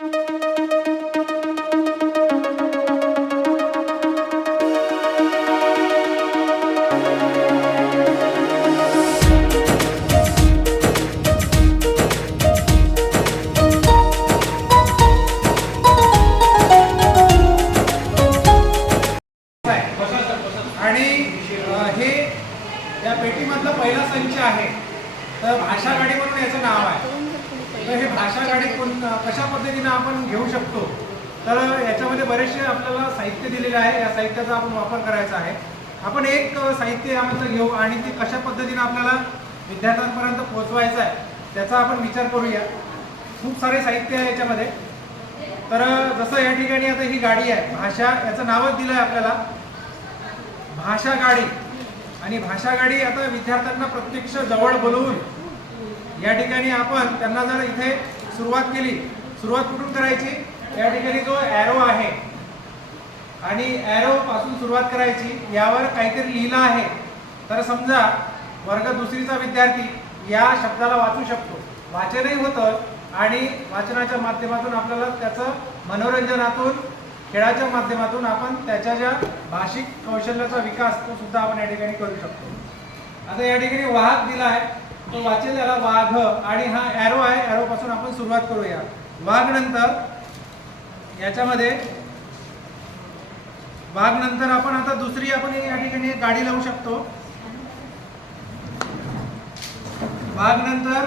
आणि हे या पेटीमधला पहिला संच आहे. तर भाषा गाडी म्हणून याचं नाव आहे. तर हे भाषा गाडी कोण कशा पद्धतीनं आपण घेऊ शकतो? तर याच्यामध्ये बरेचसे आपल्याला साहित्य दिलेले आहे. या साहित्याचा आपण वापर करायचा आहे. आपण एक साहित्य यामधलं घेऊ आणि ते कशा पद्धतीनं आपल्याला विद्यार्थ्यांपर्यंत पोहोचवायचं आहे त्याचा आपण विचार करूया. खूप सारे साहित्य आहे याच्यामध्ये. तर जसं या ठिकाणी आता ही गाडी आहे भाषा याचं नावच दिलं आहे आपल्याला. भाषा गाडी. आणि भाषा गाडी आता विद्यार्थ्यांना प्रत्यक्ष जवळ बोलवून या ठिकाणी आपण त्यांना जर इथे सुरुवात केली. सुरुवात कुठून करायची? या ठिकाणी जो ॲरो आहे आणि ॲरो पासून सुरुवात करायची यावर काहीतरी लिहिलं आहे. तर समजा वर्ग दुसरीचा विद्यार्थी या शब्दाला वाचू शकतो. वाचनही होतं आणि वाचनाच्या माध्यमातून आपल्याला त्याचं मनोरंजनातून खेळाच्या माध्यमातून आपण त्याच्या ज्या भाषिक कौशल्याचा विकास तो सुद्धा आपण या ठिकाणी करू शकतो. आता या ठिकाणी वाहक दिला आहे. तो वाचेल याला वाघ आणि हा ॲरो आहे. ॲरो पासून आपण सुरुवात करूया. वाघ नंतर याच्यामध्ये वाघ नंतर आपण आता दुसरी आपण या ठिकाणी गाडी लावू शकतो. वाघ नंतर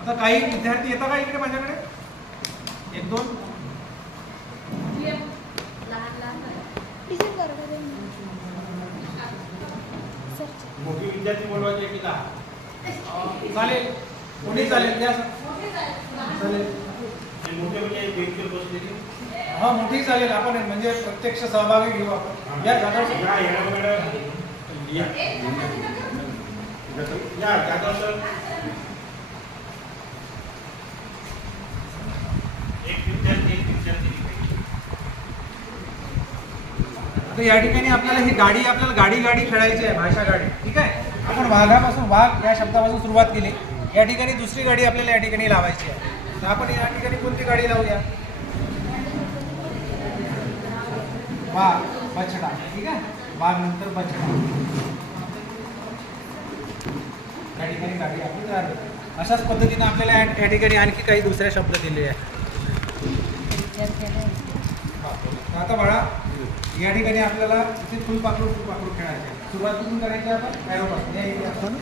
आता काही विद्यार्थी येतात का इकडे माझ्याकडे? एक दोन. मोठी विद्यार्थी बोलवायचे की का चालेल. कोणी चालेल? द्या सर. चालेल. मोठे म्हणजे बेंचवर बसलेली? हा मोठी चालेल. आपण म्हणजे प्रत्यक्ष सहभागी घेऊ आपण. या सर. या जाधव सर एक विद्यार्थी एक विद्यार्थी तर या ठिकाणी आपल्याला ही गाडी आपल्याला गाडी गाडी खेळायची आहे भाषा गाडी. ठीक आहे? आपण वाघापासून वाघ या शब्दापासून सुरुवात केली. या ठिकाणी दुसरी गाडी आपल्याला या ठिकाणी लावायची आहे. तर आपण या ठिकाणी कोणती गाडी लावूया? वाघ बछडा. ठीक आहे? वाघ नंतर बछडा. या ठिकाणी गाडी आपण तयार होते अशाच पद्धतीने आपल्याला या- या ठिकाणी आणखी काही दुसरे शब्द दिले आहेत हा, तर आता बाळा या ठिकाणी आपल्याला इथे फुलपाखरू फुलपाखरू खेळायचे सुरुवात कुठून करायची आपण ॲरोपासून या इथे आपण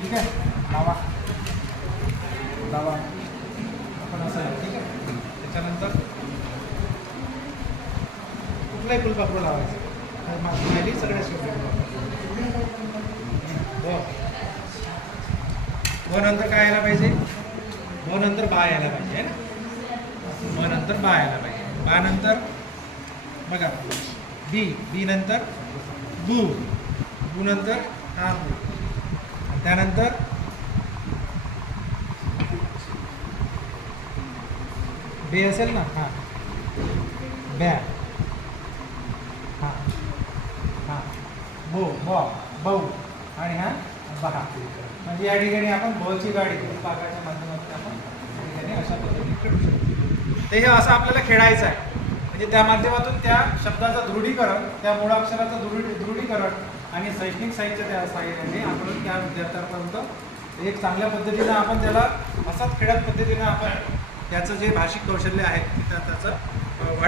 ठीक आहे? लावा. लावा. आपण असं ठीक आहे? त्याच्यानंतर कुठलाही फुलपाखरू लावायचं. तर माझी सगळ्या शेवटी व नंतर काय यायला पाहिजे? व नंतर बा यायला पाहिजे है ना? म नंतर बा यायला पाहिजे. बा नंतर बघा बी बी नंतर बू. बू नंतर हा बू. त्यानंतर बे असेल ना? हां. बॅ हां. हां. बो बॉ बऊ आणि हा बहा. म्हणजे या ठिकाणी आपण बॉलची गाडी पाकाच्या माध्यमातून आपण पद्धतीने खेळू शकतो. ते हे असं आपल्याला खेळायचं आहे. म्हणजे त्या माध्यमातून त्या शब्दाचं दृढीकरण त्या मुळाक्षराचं दृढी दृढीकरण आणि शैक्षणिक साहित्य त्या साह्याने आपण त्या विद्यार्थ्यांपर्यंत एक चांगल्या पद्धतीनं आपण त्याला असाच खेळत पद्धतीनं आपण त्याचं जे भाषिक कौशल्य आहे ते त्या- त्याचं वाढ